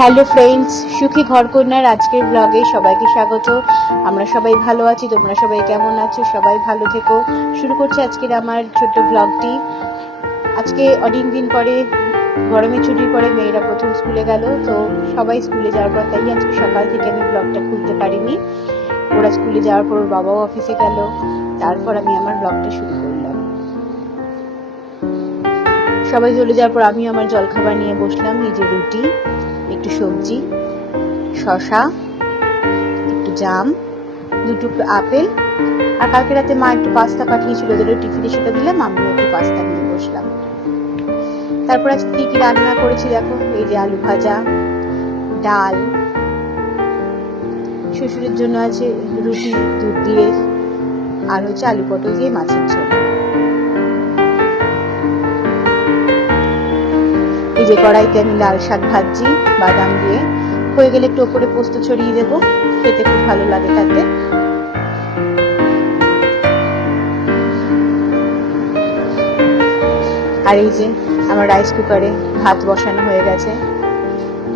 Hello friends, সুখী ঘরকন্যার আজকের ব্লগে সবাইকে স্বাগত। আমরা সবাই ভালো আছি, তোমরা সবাই কেমন আছো? সবাই ভালো থেকো। শুরু করছি আজকের আমার ছোট্ট ব্লগটি। আজকে অনেক দিন পরে, গরমের ছুটির পরে মেয়েরা প্রথম স্কুলে গেল, তো সবাই স্কুলে যাওয়ার পর তাই আজকে সকাল থেকে আমি ব্লগটা খুলতে পারিনি। ওরা স্কুলে যাওয়ার পর ওর বাবাও অফিসে গেল, তারপর আমি আমার ব্লগটা শুরু করলাম। সবাই চলে যাওয়ার পর আমি আমার জলখাবার নিয়ে বসলাম। এই যে রুটি, একটু সবজি, শশা, একটু জাম, দুটো আপেল, আর কালকে রাতে মা একটু পাস্তা পাঠিয়েছিল, ওদেরও টিফিনে সেটা দিলাম, আমিও একটু পাস্তা নিয়ে বসলাম। তারপর আজকে কি কি রান্না করেছি দেখো। এই যে আলু ভাজা, ডাল, শ্বশুরের জন্য আছে রুটি দুধ দিয়ে, আর হচ্ছে আলু পটল দিয়ে মাছের ঝোল। এই যে কড়াইতে আমি লাল শাক ভাজছি বাদাম দিয়ে, হয়ে গেলে একটু ওপরে পোস্ত ছড়িয়ে দেবো, খেতে খুব ভালো লাগে তাতে। আর এই যে আমার রাইস কুকারে ভাত বসানো হয়ে গেছে।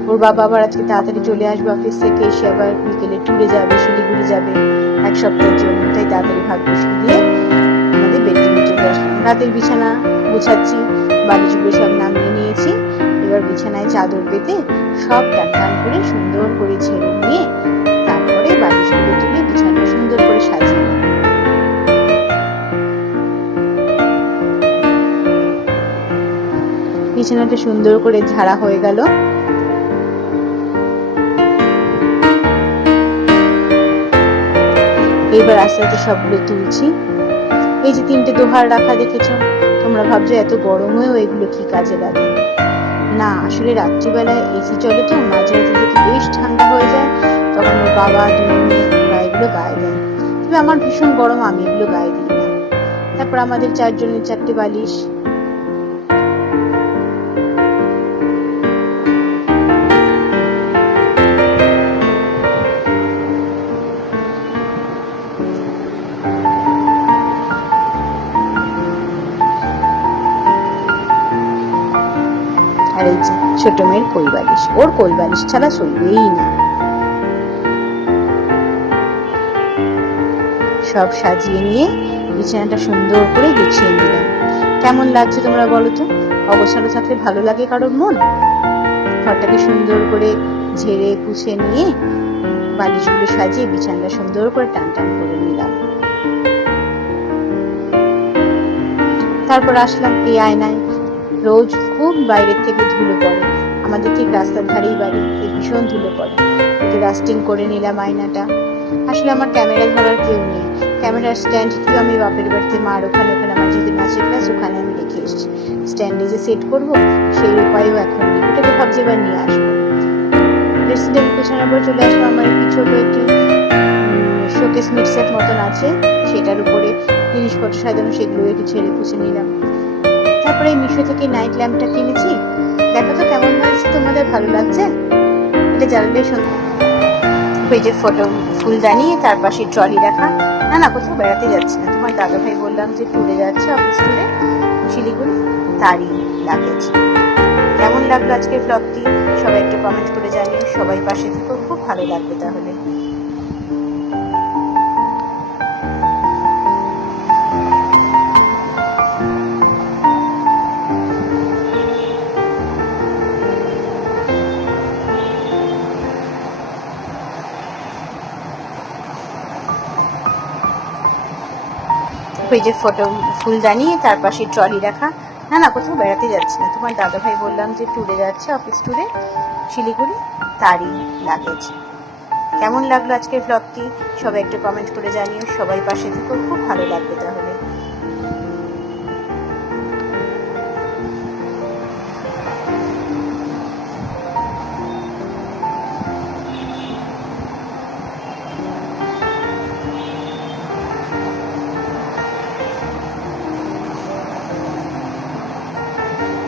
ওর বাবা আবার আজকে তাড়াতাড়ি চলে আসবে অফিস থেকে, এসে আবার বিকেলে ট্যুরে যাবে, শিলিগুড়ি যাবে 1 সপ্তাহের জন্য, তাই তাড়াতাড়ি ভাত বসিয়ে দিয়ে আমাদের বেডরুমে চলে আসলাম। রাতের বিছানা গোছাচ্ছি, বালিশগুলো সব নামিয়ে নিয়েছি। এবার বিছানায় চাদর পেতে সব টান টান করে সুন্দর করে ছেড়ে নিয়ে তারপরে বালিশগুলো তুলে বিছানা সুন্দর করে সাজিয়ে নেব। বিছানাটা সুন্দর করে ঝাড়া হয়ে গেল। এইবার আস্তে আস্তে সবগুলো তুলছি। এই যে 3টে দোহার রাখা দেখেছো, তোমরা ভাবছো এত গরম হয়েও এগুলো কি কাজে লাগে। না, আসলে রাত্রিবেলায় এসি চলে তো, মাঝরাতে যদি বেশ ঠান্ডা হয়ে যায় তখন ওর বাবা, 2 মেয়ে ওরা এগুলো গায়ে দেয়। তবে আমার ভীষণ গরম, আমি এগুলো গায়ে দিই না। তারপর আমাদের 4 জনের 4টে বালিশ। আর এই যে ছোট মেয়ের কোল বালিশ, ওর কোল বালিশ ছাড়া সইবেই না। সব সাজিয়ে নিয়ে বিছানাটা সুন্দর করে গুছিয়ে নিলাম। কেমন লাগছে তোমরা বলো তো? অগোছালো থাকলে ভালো লাগে কারোর মন? ঘরটাকে সুন্দর করে ঝেড়ে পুছে নিয়ে বালিশগুলো সাজিয়ে বিছানাটা সুন্দর করে টান টান করে নিলাম। তারপর আসলাম এই আয়নায়। রোজ খুব বাইরের থেকে ধুলো পড়ে, আমাদের ঠিক রাস্তার ধারেই বাড়ি, ভীষণ ধুলো পড়ে, একটু ডাস্টিং করে নিলাম আয়নাটা। আসলে আমার ক্যামেরা ধরার কেউ নেই, ক্যামেরার স্ট্যান্ডটিও আমি বাপের বাড়িতে মার ওখানে আমার যেহেতু নাচের ক্লাস, ওখানে আমি রেখে এসেছি। স্ট্যান্ডে যে সেট করবো সেই উপায়ও এখন নেই, ওটাকে ভাবছি এবার নিয়ে আসবো। ড্রেসিং টেবিল গোছানোর পর চলে আসবো আমার ছোট একটি শোকেস মিক্সের মতন আছে, সেটার উপরে জিনিসপত্র সাজানো, সেগুলো একটু ছেড়ে পুছে নিলাম। তারপরে মিশো থেকে নাইট ল্যাম্পটা কিনেছি, দেখো তো কেমন হয়েছে, তোমাদের ভালো লাগছে? এটা জ্বালালে সুন্দর। ওই যে ফটো ফুলদানি, তার পাশে ট্রলি রাখা। না না, কোথাও বেড়াতে যাচ্ছি না, তোমার দাদা ভাই বললাম যে ট্যুরে যাচ্ছে, অফিস ট্যুরে শিলিগুড়ি, তারই লাগেজ। কেমন লাগলো আজকের ব্লগটি সবাই একটু কমেন্ট করে জানিও, সবাই পাশে থেকো, খুব ভালো লাগবে তাহলে। ওই যে ফটো ফুলদানি, তার পাশে ট্রলি রাখা। না না, কোথাও বেড়াতে যাচ্ছি না, তোমার দাদা ভাই বললাম যে ট্যুরে যাচ্ছে, অফিস ট্যুরে শিলিগুড়ি, তারই লাগেজ। কেমন লাগলো আজকের ব্লগটি সবাই একটু কমেন্ট করে জানিও, সবাই পাশে থেকো, খুব ভালো লাগবে তাহলে।